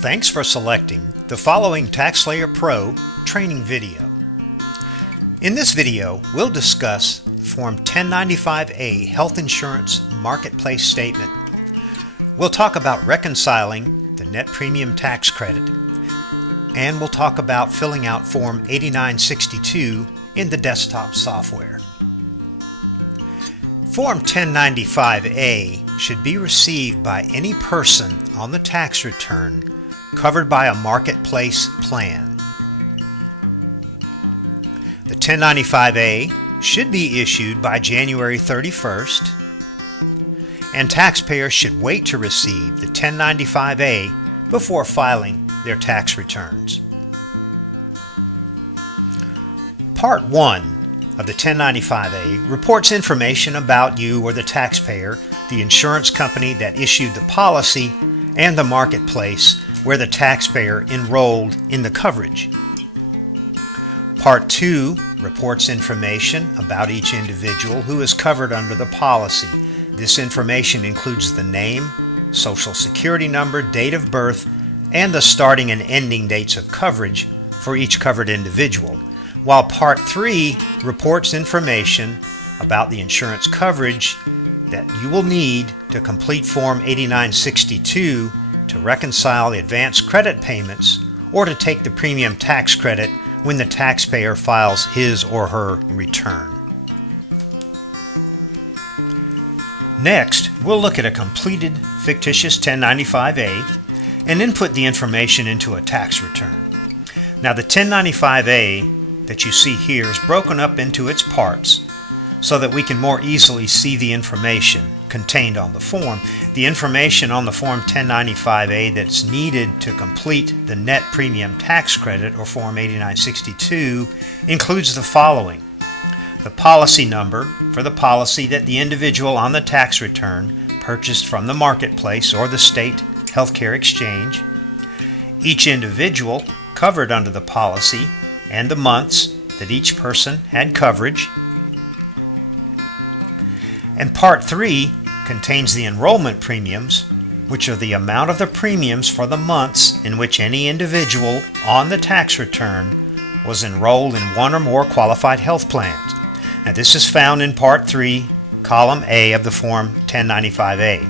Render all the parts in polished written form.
Thanks for selecting the following TaxSlayer Pro training video. In this video, we'll discuss Form 1095A Health Insurance Marketplace Statement. We'll talk about reconciling the net premium tax credit, and we'll talk about filling out Form 8962 in the desktop software. Form 1095A should be received by any person on the tax return covered by a marketplace plan. The 1095A should be issued by January 31st, and taxpayers should wait to receive the 1095A before filing their tax returns. Part 1 of the 1095A reports information about you or the taxpayer, the insurance company that issued the policy, and the marketplace where the taxpayer enrolled in the coverage. Part 2 reports information about each individual who is covered under the policy. This information includes the name, social security number, date of birth, and the starting and ending dates of coverage for each covered individual, while Part 3 reports information about the insurance coverage that you will need to complete Form 8962 to reconcile the advance credit payments or to take the premium tax credit when the taxpayer files his or her return. Next, we'll look at a completed fictitious 1095A and input the information into a tax return. Now, the 1095A that you see here is broken up into its parts so that we can more easily see the information contained on the form. The information on the Form 1095A that's needed to complete the net premium tax credit, or Form 8962, includes the following: the policy number for the policy that the individual on the tax return purchased from the marketplace or the state healthcare exchange, each individual covered under the policy, and the months that each person had coverage. And Part 3 contains the enrollment premiums, which are the amount of the premiums for the months in which any individual on the tax return was enrolled in one or more qualified health plans. Now, this is found in Part 3, Column A of the Form 1095A.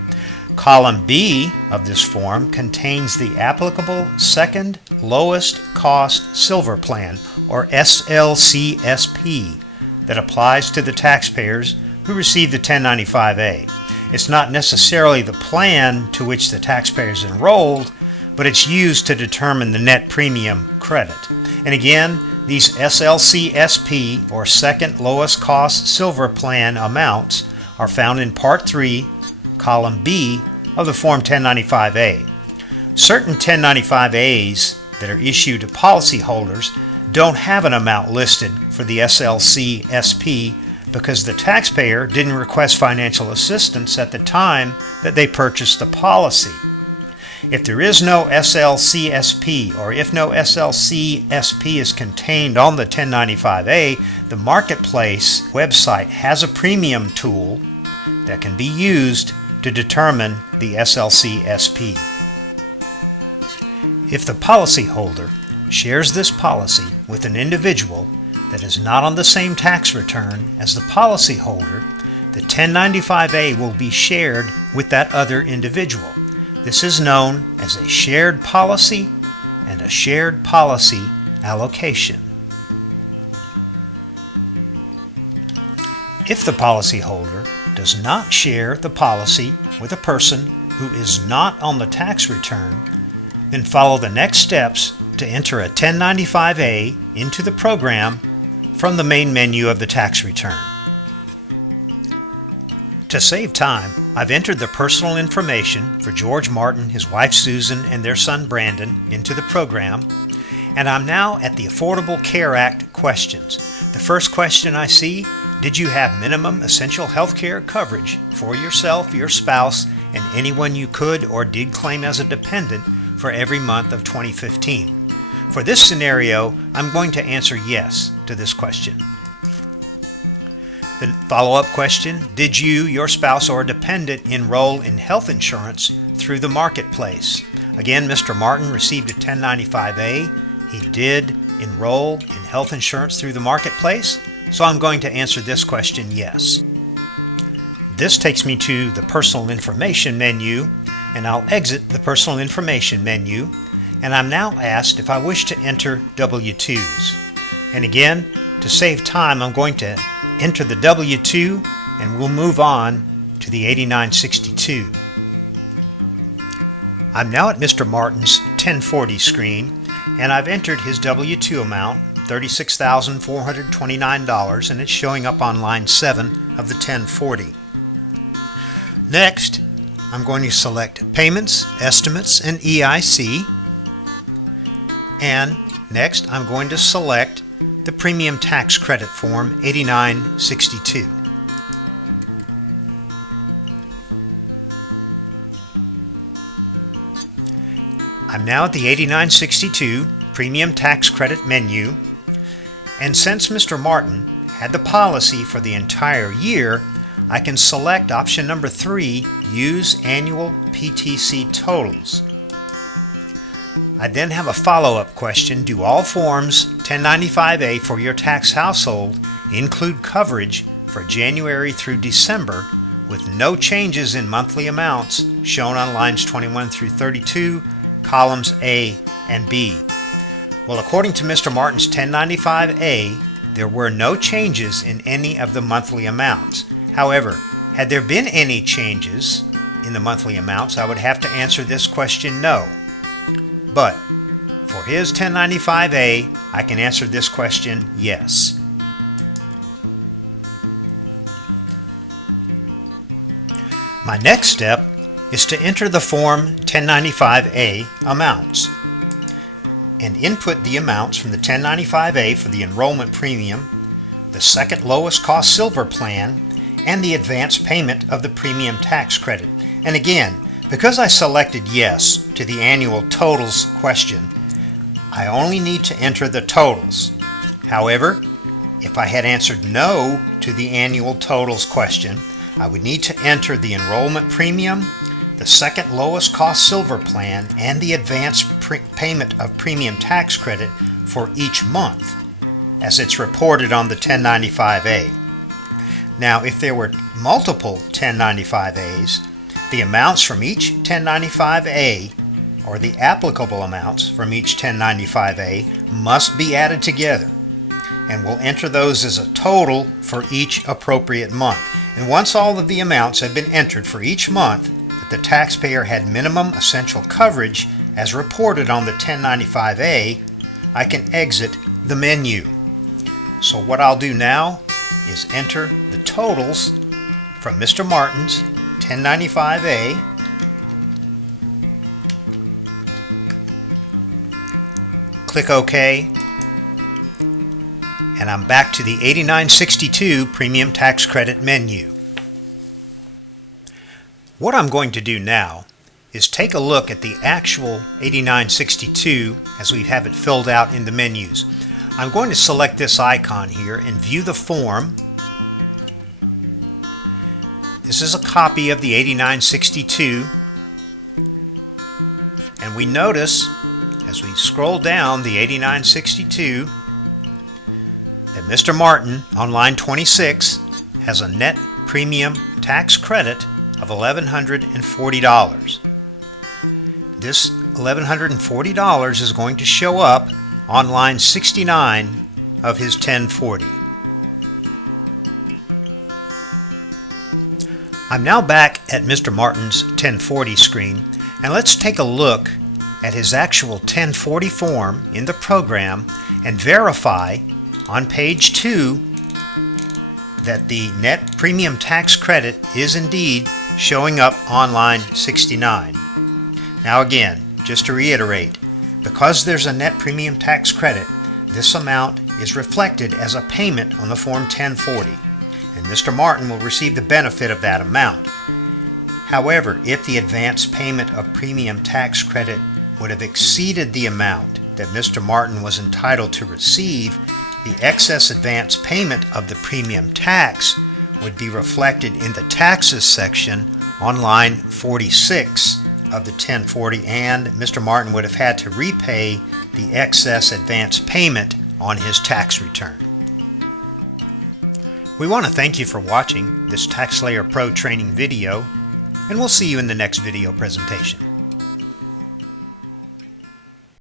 Column B of this form contains the applicable second lowest cost silver plan, or SLCSP, that applies to the taxpayers who receive the 1095A. It's not necessarily the plan to which the taxpayers enrolled, but it's used to determine the net premium credit. And again, these SLCSP, or second lowest cost silver plan amounts, are found in Part 3, Column B of the Form 1095A. Certain 1095As that are issued to policyholders don't have an amount listed for the SLCSP because the taxpayer didn't request financial assistance at the time that they purchased the policy. If there is no SLCSP, or if no SLCSP is contained on the 1095A, the Marketplace website has a premium tool that can be used to determine the SLCSP. If the policyholder shares this policy with an individual that is not on the same tax return as the policyholder, the 1095A will be shared with that other individual. This is known as a shared policy and a shared policy allocation. If the policyholder does not share the policy with a person who is not on the tax return, then follow the next steps to enter a 1095A into the program from the main menu of the tax return. To save time, I've entered the personal information for George Martin, his wife Susan, and their son Brandon into the program, and I'm now at the Affordable Care Act questions. The first question I see: did you have minimum essential health care coverage for yourself, your spouse, and anyone you could or did claim as a dependent for every month of 2015? For this scenario, I'm going to answer yes to this question. The follow-up question: did you, your spouse, or a dependent enroll in health insurance through the marketplace? Again, Mr. Martin received a 1095-A. He did enroll in health insurance through the marketplace, so I'm going to answer this question yes. This takes me to the personal information menu, and I'll exit the personal information menu, and I'm now asked if I wish to enter W-2s. And again, to save time, I'm going to enter the W-2 and we'll move on to the 8962. I'm now at Mr. Martin's 1040 screen, and I've entered his W-2 amount, $36,429, and it's showing up on line 7 of the 1040. Next, I'm going to select Payments, Estimates, and EIC. And next, I'm going to select the Premium Tax Credit Form 8962. I'm now at the 8962 Premium Tax Credit menu, and since Mr. Martin had the policy for the entire year, I can select option number 3, Use Annual PTC Totals. I then have a follow-up question: do all forms 1095-A for your tax household include coverage for January through December with no changes in monthly amounts shown on lines 21 through 32, columns A and B? Well, according to Mr. Martin's 1095-A, there were no changes in any of the monthly amounts. However, had there been any changes in the monthly amounts, I would have to answer this question no. But for his 1095-A, I can answer this question yes. My next step is to enter the Form 1095-A amounts and input the amounts from the 1095-A for the enrollment premium, the second lowest cost silver plan, and the advance payment of the premium tax credit. And again, because I selected yes to the annual totals question, I only need to enter the totals. However, if I had answered no to the annual totals question, I would need to enter the enrollment premium, the second lowest cost silver plan, and the advance payment of premium tax credit for each month, as it's reported on the 1095-A. Now, if there were multiple 1095-As, the amounts from each 1095-A, or the applicable amounts from each 1095-A, must be added together, and we'll enter those as a total for each appropriate month. And once all of the amounts have been entered for each month that the taxpayer had minimum essential coverage as reported on the 1095-A, I can exit the menu. So what I'll do now is enter the totals from Mr. Martin's 1095-A, click OK, and I'm back to the 8962 Premium Tax Credit menu. What I'm going to do now is take a look at the actual 8962 as we have it filled out in the menus. I'm going to select this icon here and view the form. This is a copy of the 8962, and we notice as we scroll down the 8962 that Mr. Martin on line 26 has a net premium tax credit of $1,140. This $1,140 is going to show up on line 69 of his 1040. I'm now back at Mr. Martin's 1040 screen, and let's take a look at his actual 1040 form in the program and verify on page 2 that the net premium tax credit is indeed showing up on line 69. Now again, just to reiterate, because there's a net premium tax credit, this amount is reflected as a payment on the Form 1040, and Mr. Martin will receive the benefit of that amount. However, if the advance payment of premium tax credit would have exceeded the amount that Mr. Martin was entitled to receive, the excess advance payment of the premium tax would be reflected in the taxes section on line 46 of the 1040, and Mr. Martin would have had to repay the excess advance payment on his tax return. We want to thank you for watching this TaxSlayer Pro training video, and we'll see you in the next video presentation.